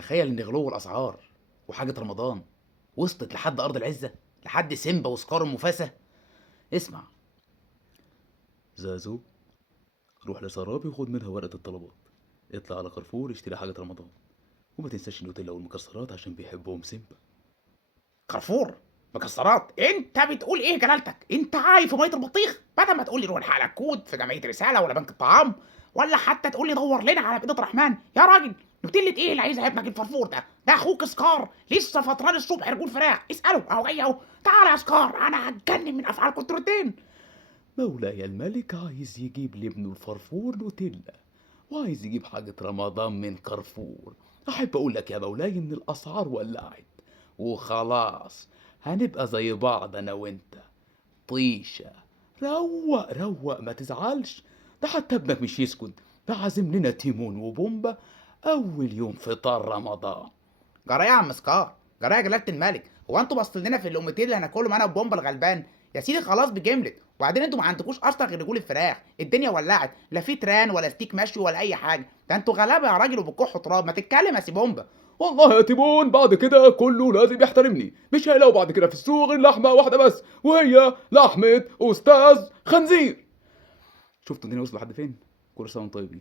تخيل ان غلو الاسعار وحاجه رمضان وصلت لحد ارض العزه، لحد سيمبا وسكار ومفاسة. اسمع. زازو، روح لسرابي وخد منها ورقه الطلبات. اطلع على كارفور اشتري حاجه رمضان، وما تنساش النوتيلا والمكسرات عشان بيحبهم سيمبا. كارفور؟ مكسرات؟ انت بتقول ايه جلالتك؟ انت عايف في ميه البطيخ؟ بدل ما تقول لي روح الحق لك كود في جمعيه رساله ولا بنك الطعام، ولا حتى تقول لي دور لنا على بيضه رحمن. يا راجل، نوتيلة ايه اللي عايزها ابنك الفرفور ده؟ ده اخوك سكار لسه فطران الصبح رجول فراخ، اساله اهو جاي اهو. تعالى يا سكار، انا هتجنن من افعالكم انتوا الاتنين. مولاي الملك عايز يجيب لابنه الفرفور نوتيلا، وعايز يجيب حاجة رمضان من كارفور. أحب أقول لك يا مولاي إن الأسعار ولعت، وخلاص هنبقى زي بعض أنا وأنت. طيشة. روق روق، ما تزعلش. ده حتى ابنك مش يسكت، ده عازم لنا تيمون وبومبا أول يوم فطار رمضان. جرى يا عم سكار، جرى يا جلاله الملك، هو انتوا باصين لنا في اللقمتين اللي هناكلهم انا وبومبا الغلبان؟ يا سيدي خلاص بجملت، وبعدين انتوا ما عندكوش اصلا غير رجول الفراخ. الدنيا ولعت، لا في تران ولا ستيك مشوي ولا اي حاجه. ده انتوا غلابه يا راجل وبتكحوا تراب. ما تتكلم يا سي بومبا. والله يا تيمون بعد كده كله لازم يحترمني، مش هيلاقوا بعد كده في السوق غير لحمة واحدة بس، وهي لحمة أستاذ خنزير. شفتوا الدنيا وصلوا لحد فين؟ كل سنة وانتم طيبين.